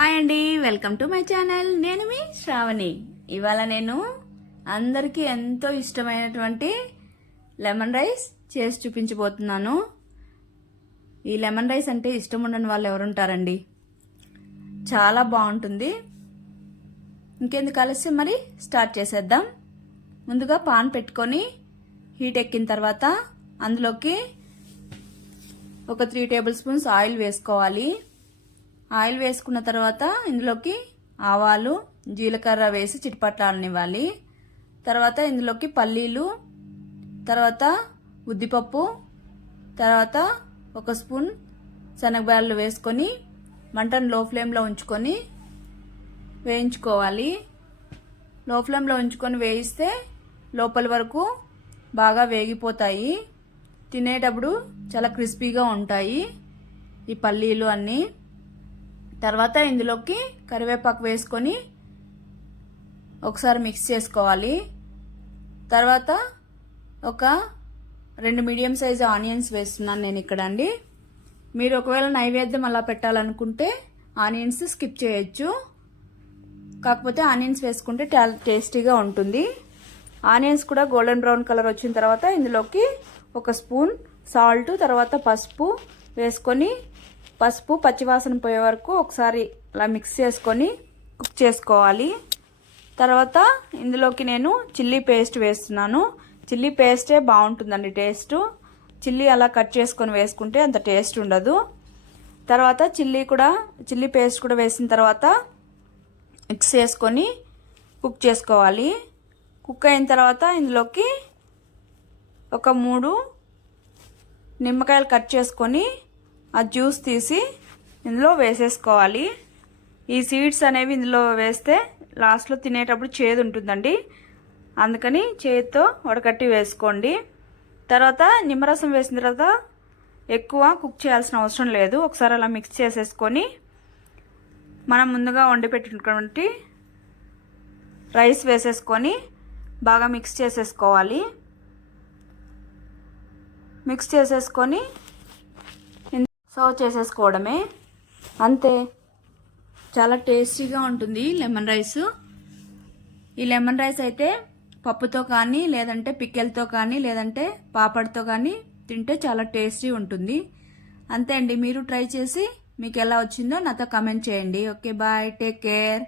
Hi అండి, welcome to my channel. నేను మీ శ్రావణి. ఇవాళ నేను అందరికీ ఎంతో ఇష్టమైనటువంటి లెమన్ రైస్ చేసి చూపించబోతున్నాను. ఈ లెమన్ రైస్ అంటే ఇష్టం ఉండని వాళ్ళు ఎవరుంటారండి? చాలా బాగుంటుంది. ఇంకెందుకు ఆలస్యం, మరి స్టార్ట్ చేసేద్దాం. ముందుగా పాన్ పెట్టుకొని హీట్ ఎక్కిన తర్వాత అందులోకి ఒక 3 టేబుల్ స్పూన్స్ ఆయిల్ వేసుకోవాలి. ఆయిల్ వేసుకున్న తర్వాత ఇందులోకి ఆవాలు, జీలకర్ర వేసి చిటపట్లాడనివ్వాలి. తర్వాత ఇందులోకి పల్లీలు, తర్వాత ఉద్దిపప్పు, తర్వాత 1 స్పూన్ శనగబ్యాళ్ళు వేసుకొని మంటను లో ఫ్లేమ్లో ఉంచుకొని వేయించుకోవాలి. లో ఫ్లేమ్లో ఉంచుకొని వేయిస్తే లోపల వరకు బాగా వేగిపోతాయి. తినేటప్పుడు చాలా క్రిస్పీగా ఉంటాయి ఈ పల్లీలు అన్నీ. తర్వాత ఇందులోకి కరివేపాకు వేసుకొని ఒకసారి మిక్స్ చేసుకోవాలి. తర్వాత ఒక 2 మీడియం సైజ్ ఆనియన్స్ వేస్తున్నాను నేను ఇక్కడ అండి. మీరు ఒకవేళ నైవేద్యం అలా పెట్టాలనుకుంటే ఆనియన్స్ స్కిప్ చేయొచ్చు. కాకపోతే ఆనియన్స్ వేసుకుంటే చాలా టేస్టీగా ఉంటుంది. ఆనియన్స్ కూడా గోల్డెన్ బ్రౌన్ కలర్ వచ్చిన తర్వాత ఇందులోకి 1 స్పూన్ సాల్ట్, తర్వాత పసుపు వేసుకొని పసుపు పచ్చివాసన పోయే వరకు ఒకసారి అలా మిక్స్ చేసుకొని కుక్ చేసుకోవాలి. తర్వాత ఇందులోకి నేను చిల్లీ పేస్ట్ వేస్తున్నాను. చిల్లీ పేస్టే బాగుంటుందండి టేస్ట్. చిల్లీ అలా కట్ చేసుకొని వేసుకుంటే అంత టేస్ట్ ఉండదు. తర్వాత చిల్లీ పేస్ట్ కూడా వేసిన తర్వాత మిక్స్ చేసుకొని కుక్ చేసుకోవాలి. కుక్ అయిన తర్వాత ఇందులోకి ఒక 3 నిమ్మకాయలు కట్ చేసుకొని ఆ జ్యూస్ తీసి ఇందులో వేసేసుకోవాలి. ఈ సీడ్స్ అనేవి ఇందులో వేస్తే లాస్ట్లో తినేటప్పుడు చేదు ఉంటుందండి. అందుకని చేతితో వడకట్టి వేసుకోండి. తర్వాత నిమ్మరసం వేసిన తర్వాత ఎక్కువ కుక్ చేయాల్సిన అవసరం లేదు. ఒకసారి అలా మిక్స్ చేసేసుకొని మనం ముందుగా వండి పెట్టినటువంటి రైస్ వేసేసుకొని బాగా మిక్స్ చేసేసుకోవాలి. మిక్స్ చేసేసుకొని సర్వ్ చేసేసుకోవడమే, అంతే. చాలా టేస్టీగా ఉంటుంది లెమన్ రైస్. ఈ లెమన్ రైస్ అయితే పప్పుతో కానీ, లేదంటే పిక్కెలతో కానీ, లేదంటే పాపడ్తో కానీ తింటే చాలా టేస్టీ ఉంటుంది. అంతే అండి. మీరు ట్రై చేసి మీకు ఎలా వచ్చిందో నాతో కామెంట్ చేయండి. Okay, bye, take care.